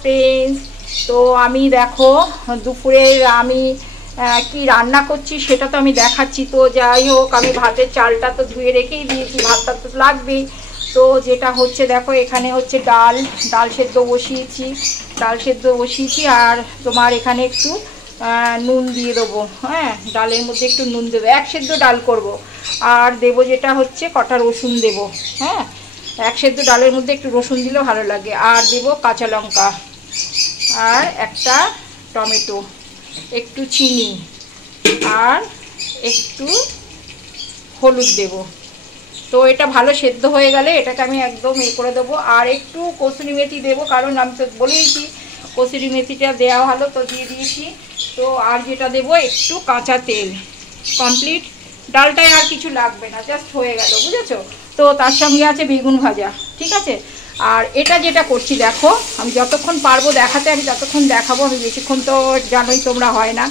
Friends, তো আমি দেখো দুপুরে আমি কি রান্না করছি সেটা তো আমি দেখাচ্ছি। তো যাই হোক, আমি ভাতের চালটা তো ধুয়ে রেখেই দিয়েছি, ভাতটা তো লাগবেই। তো যেটা হচ্ছে দেখো, এখানে হচ্ছে ডাল সেদ্ধ বসিয়েছি। আর তোমার এখানে একটু নুন দিয়ে দেবো। হ্যাঁ, ডালের মধ্যে একটু নুন দেবো, এক সেদ্ধ ডাল করব। আর দেবো যেটা হচ্ছে কটা রসুন দেবো। হ্যাঁ, এক সেদ্ধ ডালের মধ্যে একটু রসুন দিলেও ভালো লাগে। আর দেবো কাঁচা লঙ্কা, আর একটা টমেটো, একটু চিনি, আর একটু হলুদ দেব। তো এটা ভালো সেদ্ধ হয়ে গেলে এটাকে আমি একদম করে দেবো। আর একটু কসুরি মেথি দেবো, কারণ আমি তো বলেইছি কসুরি মেথিটা দেওয়া ভালো, তো দিয়ে দিয়েছি। তো আর যেটা দেবো একটু কাঁচা তেল। কমপ্লিট, ডালটায় আর কিছু লাগবে না, জাস্ট হয়ে গেল, বুঝেছো? তো তার সঙ্গে আছে বেগুন ভাজা, ঠিক আছে। আর এটা যেটা করছি দেখো, আমি যতক্ষণ পারবো দেখাতে আমি ততক্ষণ দেখাবো, আমি বেশিক্ষণ তো জানোই তোমরা হয় না।